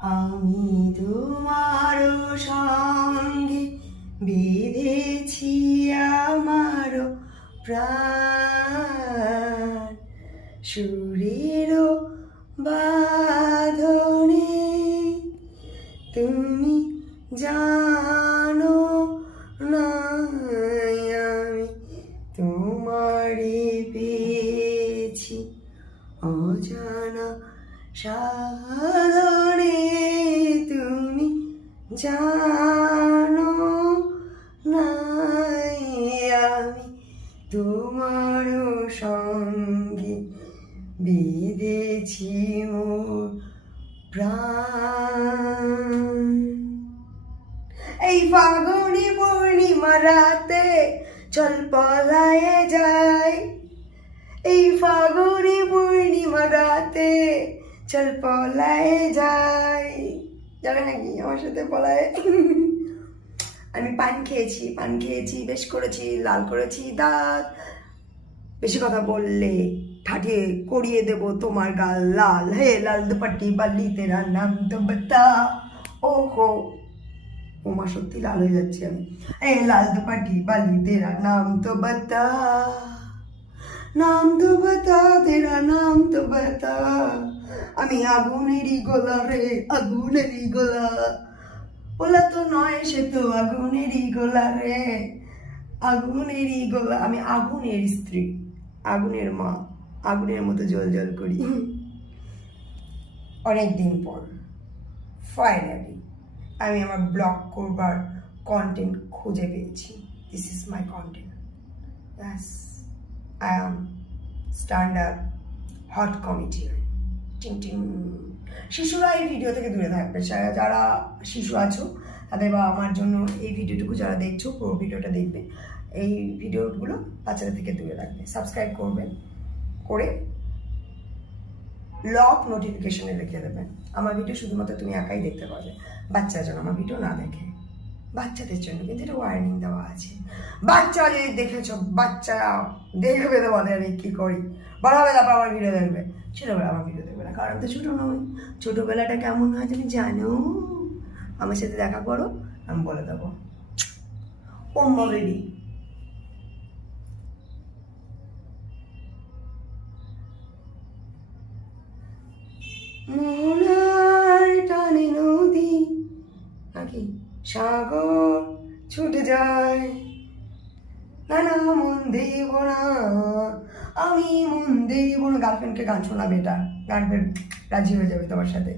আমি তোমার সঙ্গে বেঁধেছি আমার প্রাণ, সুরের বাঁধনে। তুমি জানো না আমি তোমারে পেয়েছি অজানা সাধনে। তুমি জানো না আমি তোমার সঙ্গে বেঁধেছি মোর প্রাণ। এই ফাগুনি পূর্ণিমা রাতে চল পলায়ে যাই, এই ফাগুনি পূর্ণিমা রাতে চল পলায়ে যাই। যাবে নাকি আমার সাথে পলায়ে? আমি পান খেয়েছি, বেশ করেছি, লাল করেছি দাঁত। বেশি কথা বললে ঠাঠিয়ে করিয়ে দেব তোমার গাল লাল। হে লাল দুপাটি বালি তেরা নাম তো বতা। ওহো ওমা, সত্যি লাল হয়ে যাচ্ছি আমি। এ লাল দুপাটি বালি তেরা নাম তো বতা, নাম তো বতা, তেরা নাম তো বতা। আমি আগুনেরই গোলা রে, আগুনেরই গোলা। গোলা তো নয়, সে তো আগুনেরই গোলা রে, আগুনেরই গোলা। আমি আগুনের স্ত্রী, আগুনের মা, আগুনের মতো জল জল করি। অনেকদিন পর ফাইনালি আমি আমার ব্লগ করবার কন্টেন্ট খুঁজে পেয়েছি। This is my content. ব্যাস, I am stand up hot comedian. টিং টিং। শিশুরা এই ভিডিও থেকে দূরে থাকবে। যারা শিশু আছো তাদের বা আমার জন্য এই ভিডিওটুকু যারা দেখছো, পুরো ভিডিওটা দেখবে। এই ভিডিওগুলো বাচ্চাদের থেকে দূরে রাখবে। সাবস্ক্রাইব করবেন, করে লক নোটিফিকেশনে রেখে দেবেন। আমার ভিডিও শুধুমাত্র তুমি একাই দেখতে পাবে, বাচ্চা যেন আমার ভিডিও না দেখে। বাচ্চাদের জন্য কিন্তু এটা ওয়ার্নিং দেওয়া আছে। বাচ্চা যদি দেখেছো, বাচ্চারা দেখবে তো বলে আমি কী করি, বড় হবে তারপর আমার ভিডিও দেখবে। ছোটোবেলা আমার ভিডিও দেখবে না, কারণ তো ছোটো নয়। ছোটোবেলাটা কেমন হয় তুমি জানো? আমার সাথে দেখা করো, আমি বলে দেবো। ওম রেডি। মোহনার টানে নদী নাকি সাগর ছুটে যায়, না না মন দেব না, আমি মন দেব না। গার্লফ্রেন্ডকে গান শোনাবে, এটা গার্লফ্রেন্ড রাজি হয়ে যাবে তোমার সাথে।